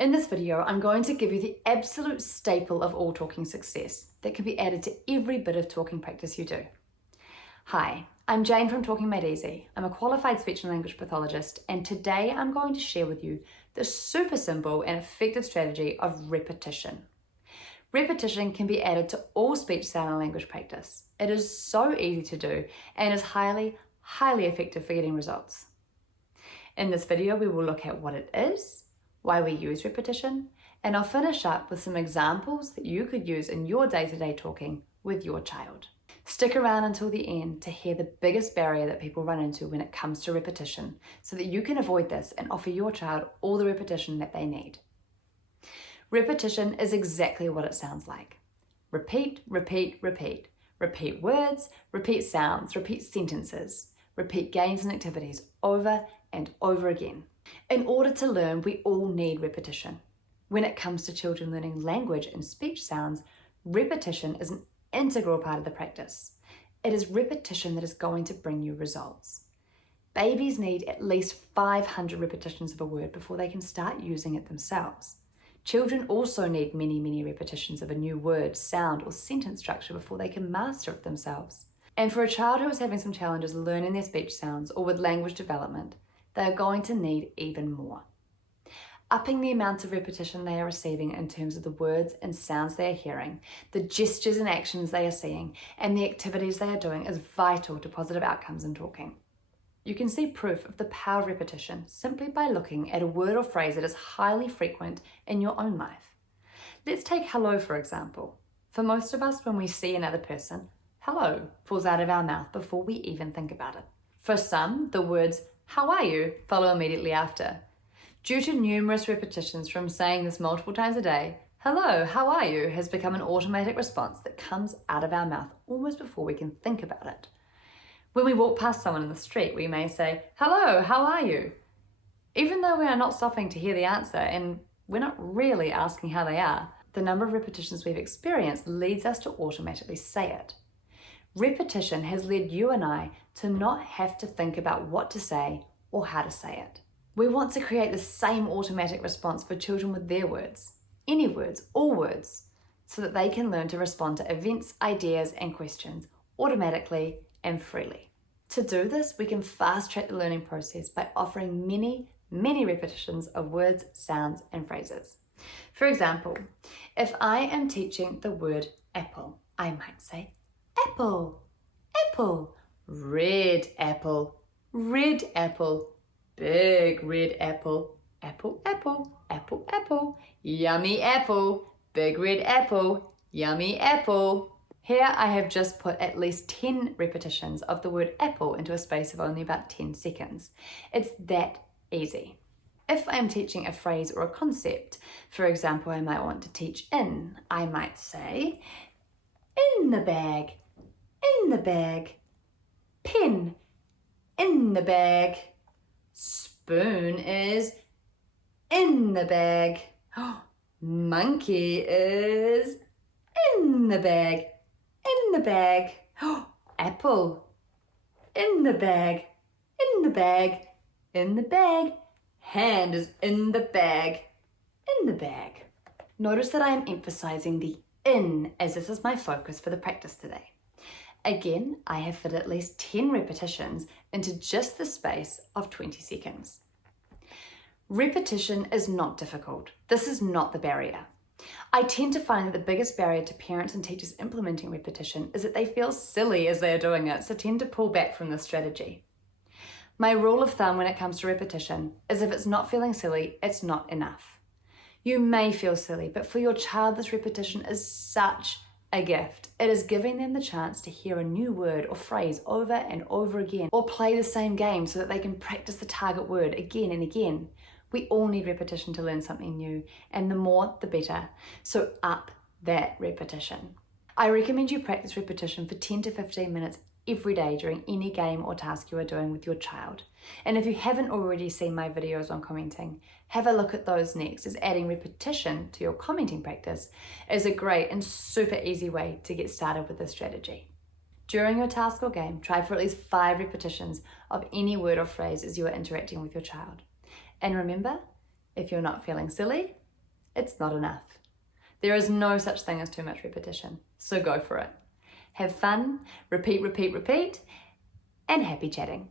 In this video, I'm going to give you the absolute staple of all talking success that can be added to every bit of talking practice you do. Hi, I'm Jane from Talking Made Easy. I'm a qualified speech and language pathologist, and today I'm going to share with you the super simple and effective strategy of repetition. Repetition can be added to all speech, sound, and language practice. It is so easy to do and is highly effective for getting results. In this video, we will look at what it is, why we use repetition, and I'll finish up with some examples that you could use in your day-to-day talking with your child. Stick around until the end to hear the biggest barrier that people run into when it comes to repetition, so that you can avoid this and offer your child all the repetition that they need. Repetition is exactly what it sounds like. Repeat, repeat, repeat. Repeat words, repeat sounds, repeat sentences, repeat games and activities over and over again. In order to learn, we all need repetition. When it comes to children learning language and speech sounds, repetition is an integral part of the practice. It is repetition that is going to bring you results. Babies need at least 500 repetitions of a word before they can start using it themselves. Children also need many repetitions of a new word, sound, or sentence structure before they can master it themselves. And for a child who is having some challenges learning their speech sounds or with language development, they are going to need even more. Upping the amount of repetition they are receiving in terms of the words and sounds they are hearing, the gestures and actions they are seeing, and the activities they are doing is vital to positive outcomes in talking. You can see proof of the power of repetition simply by looking at a word or phrase that is highly frequent in your own life. Let's take hello, for example. For most of us, when we see another person, hello falls out of our mouth before we even think about it. For some, the words how are you follow immediately after. Due to numerous repetitions from saying this multiple times a day, hello, how are you has become an automatic response that comes out of our mouth almost before we can think about it. When we walk past someone in the street, we may say, hello, how are you? Even though we are not stopping to hear the answer and we're not really asking how they are, the number of repetitions we've experienced leads us to automatically say it. Repetition has led you and I to not have to think about what to say or how to say it. We want to create the same automatic response for children with their words, any words, all words, so that they can learn to respond to events, ideas, and questions automatically and freely. To do this, we can fast track the learning process by offering many repetitions of words, sounds, and phrases. For example, if I am teaching the word apple, I might say apple, apple, red apple, big red apple, apple, apple, apple, apple, yummy apple, big red apple, yummy apple. Here I have just put at least 10 repetitions of the word apple into a space of only about 10 seconds. It's that easy. If I'm teaching a phrase or a concept, for example, I might want to teach in, I might say, in the bag, pin, in the bag, spoon is in the bag, monkey is in the bag, apple, in the bag, hand is in the bag, Notice that I am emphasizing the in as this is my focus for the practice today. Again, I have fit at least 10 repetitions into just the space of 20 seconds. Repetition is not difficult. This is not the barrier. I tend to find that the biggest barrier to parents and teachers implementing repetition is that they feel silly as they are doing it, so tend to pull back from this strategy. My rule of thumb when it comes to repetition is if it's not feeling silly, it's not enough. You may feel silly, but for your child, this repetition is such a gift. It is giving them the chance to hear a new word or phrase over and over again, or play the same game so that they can practice the target word again and again. We all need repetition to learn something new, and the more, the better. So up that repetition. I recommend you practice repetition for 10 to 15 minutes every day during any game or task you are doing with your child. And if you haven't already seen my videos on commenting, have a look at those next, as adding repetition to your commenting practice is a great and super easy way to get started with this strategy. During your task or game, try for at least 5 repetitions of any word or phrase as you are interacting with your child. And remember, if you're not feeling silly, It's not enough. There is no such thing as too much repetition, so go for it. Have fun, repeat, repeat, repeat, and happy chatting.